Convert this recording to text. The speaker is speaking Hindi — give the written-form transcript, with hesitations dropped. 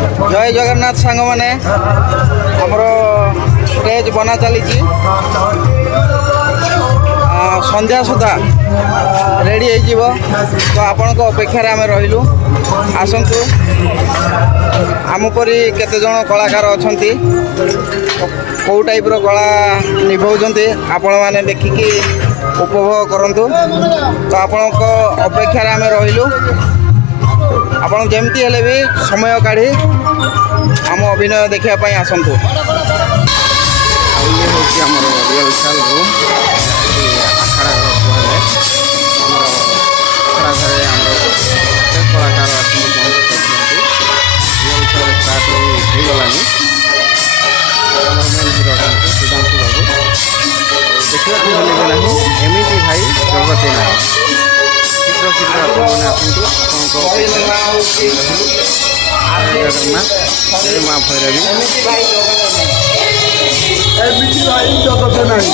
जय जगन्नाथ सांग मैंने आमर स्टेज बना चली संध्या सुधा रेडी हो तो आपण को अपेक्षा आम रही आसतु आमपरी केते जन कलाकार अच्छा कौ टाइप कला निभाउछन्ति आपण माने देखिकी उपभोग करंतु तो आपण को अपेक्षा आम रही आपण जमती हेले भी समय काढ़ी आम अभिनय देखापी आसतु ये हूँ आम रिहर्साल रूम आखड़ा घर कहले आखड़ा घरे आम कलाकार रिहर्साल स्टार्ट हो गलानी मेन हिरो अच्छा सुधांशु बाबू देखा मिले ना एमती भाई जगती ना शीघ्र शीघ्र आपने आसतु जगन्नाथ जय माँ भैरवी एमती भाई जगत नहीं